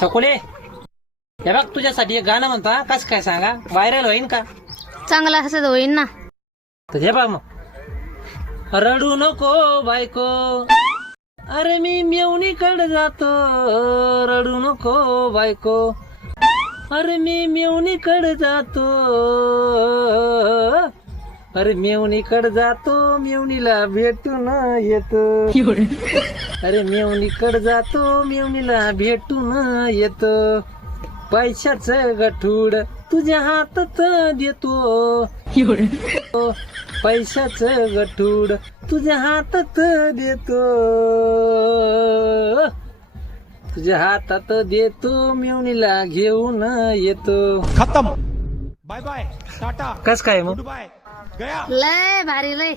सकोले, हे बघ तुझ्यासाठी एक गाणं म्हणता, कसं काय सांगा, व्हायरल होईन का? चांगला असं होईन ना. तर हे बघ मग. रडू नको बायको, अरे मी मेवणीकडे जातो. रडू नको बायको, अरे मी मेवणीकडे जातो. अरे मेवणीकडे जातो, मेवणीला भेटून येतो. अरे मेवणीकडे जातो, मेवणीला भेटून येतो. पैशाचं गठूड तुझ्या हातात देतो. पैशाचं गठूड तुझ्या हातात देतो. तुझ्या हातात देतो, मेवणीला घेऊन येतो. खत्म. बाय बाय, टाटा, कस काय मग? गुड बाय, गया. लय भारी लय.